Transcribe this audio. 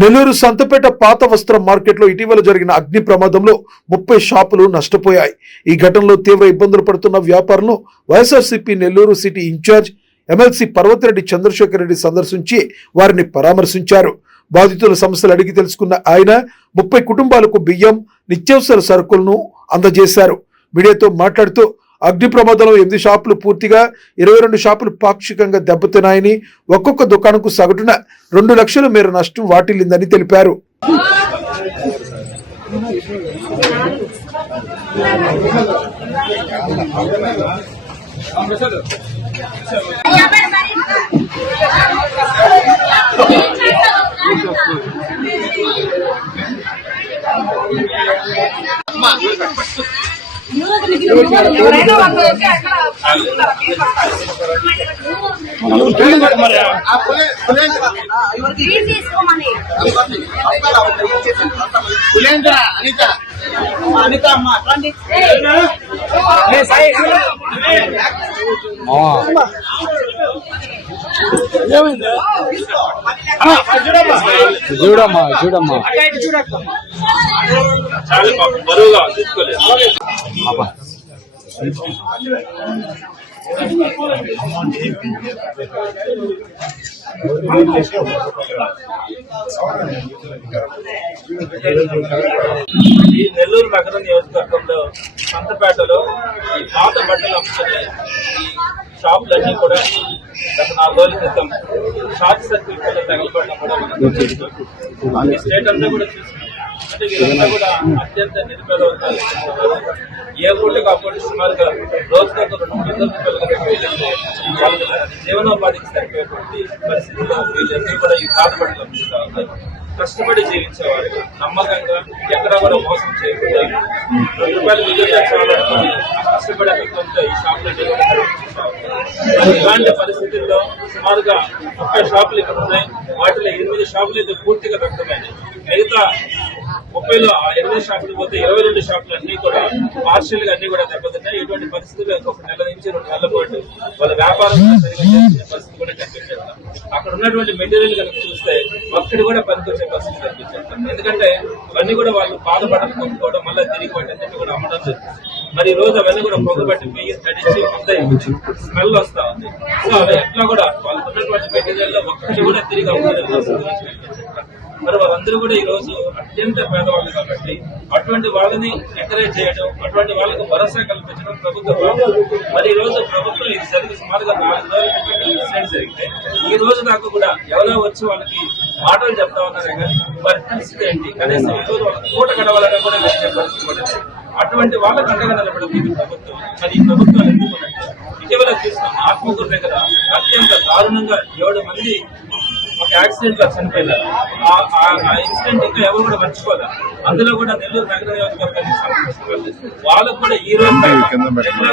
నెల్లూరు సంతపేట పాత వస్త్ర మార్కెట్లో ఇటీవల జరిగిన అగ్ని ప్రమాదంలో 30 షాపులు నష్టపోయాయి. ఈ ఘటనలో తీవ్ర ఇబ్బందులు పడుతున్న వ్యాపారులను YSRCP Nellore city incharge MLC Parvathireddy Chandrasekhar Reddy సందర్శించి వారిని పరామర్శించారు. బాధితుల సమస్యలు అడిగి తెలుసుకున్న ఆయన 30 కుటుంబాలకు బియ్యం, నిత్యావసర సరుకులను అందజేశారు. మీడియాతో మాట్లాడుతూ అగ్ని ప్రమాదంలో 8 షాపులు పూర్తిగా, 22 షాపులు పాక్షికంగా దెబ్బతిన్నాయని, ఒక్కొక్క దుకాణంకు సగటున 2 లక్షల మేర నష్టం వాటిల్లిందని తెలిపారు. చూడమ్మా చూడమ్మా ఈ నెల్లూరు నగర నియోజకవర్గంలో సంతపేటలో ఈ పాత బట్టలు అమ్ముకునే ఈ షాపులన్నీ కూడా గత 4 రోజుల క్రితం షార్ట్ సర్క్యూట్ వల్ల తగలబడడం కూడా మనం స్టేట్ అంతా కూడా చూస్తున్నాం. అంటే వీళ్ళంతా కూడా అత్యంత నిరుపేద వర్గాలు, ఏ ఊళ్ళకి ఆ పూట సుమారుగా రోజుకొక 200 రూపాయలుగా వాళ్ళకి జీవనోపాధికి సరిపోయేటువంటి పరిస్థితుల్లో వీళ్ళన్నీ కూడా ఈ పాత బట్టలు అమ్ముతూ ఉన్నారు. కష్టపడి జీవించేవారు, నమ్మకంగా ఎక్కడా కూడా మోసం చేయకుండా 2 రూపాయలు విలువగా చాలా కష్టపడే వ్యక్తులతో ఈ షాపులన్నీ కూడా ఇలాంటి పరిస్థితుల్లో సుమారుగా 30 షాపులు ఇక్కడ ఉన్నాయి. వాటిలో 8 షాపులు అయితే పూర్తిగా దగ్ధమైనాయి. మిగతా 30లో 8 షాపులు పోతే 22 షాపులు అన్ని కూడా పార్షియల్ గా అన్ని కూడా దెబ్బతిన్నాయి. ఇటువంటి పరిస్థితుల్లో ఒక నెల నుంచి 2 నెలల పాటు వాళ్ళ వ్యాపారం సరిగా చేసుకునే పరిస్థితి కూడా కనిపించారు. అక్కడ ఉన్నటువంటి మెటీరియల్ కనుక చూస్తే ఒక్కడి కూడా పనికొచ్చే పరిస్థితి కనిపించారు. ఎందుకంటే అవన్నీ కూడా వాళ్ళు బాధపడడం కొనుక్కోవడం, మళ్ళీ తిరిగి వాటిని కూడా అమ్మడం జరుగుతుంది. మరి ఈ రోజు అవన్నీ కూడా పొగబట్టి బియ్యం తడిచి కొంత స్మెల్ వస్తా ఉంది. సో అవి ఎట్లా కూడా వాళ్ళకు ఉన్నటువంటి మెటీరియల్ లో ఒక్కటి కూడా తిరిగి అమ్మడం. మరి వాళ్ళందరూ కూడా ఈ రోజు అత్యంత పేదవాళ్ళు కాబట్టి అటువంటి వాళ్ళని ఎంకరేజ్ చేయడం, అటువంటి వాళ్ళకు భరోసా కల్పించడం ప్రభుత్వం. మరి ఈ రోజు ప్రభుత్వం ఇది జరిగి సుమారుగా 4 రోజులు ఇన్సిడెంట్ జరిగితే ఈ రోజు దాకా కూడా ఎవరో వచ్చి వాళ్ళకి మాటలు చెప్తా ఉన్నారే కానీ వారి పరిస్థితి ఏంటి, కనీసం ఈ రోజు వాళ్ళకి పూట గడవాలని కూడా వచ్చే పరిస్థితి పడింది. అటువంటి వాళ్ళకి అండగా నిలబడింది ఇది ప్రభుత్వం. మరి ఈ ప్రభుత్వాలు ఎందుకున్నట్టు ఇటీవల చూసిన ఆత్మకూరు దగ్గర అత్యంత దారుణంగా 7 మంది ఒక యాక్సిడెంట్ లో చనిపోయినారు. ఆ ఇన్సిడెంట్ ఇంకా ఎవరు కూడా మర్చిపోలేదు. అందులో కూడా నెల్లూరు నగర నియోజకవర్గానికి వాళ్ళకు కూడా ఈ రోజు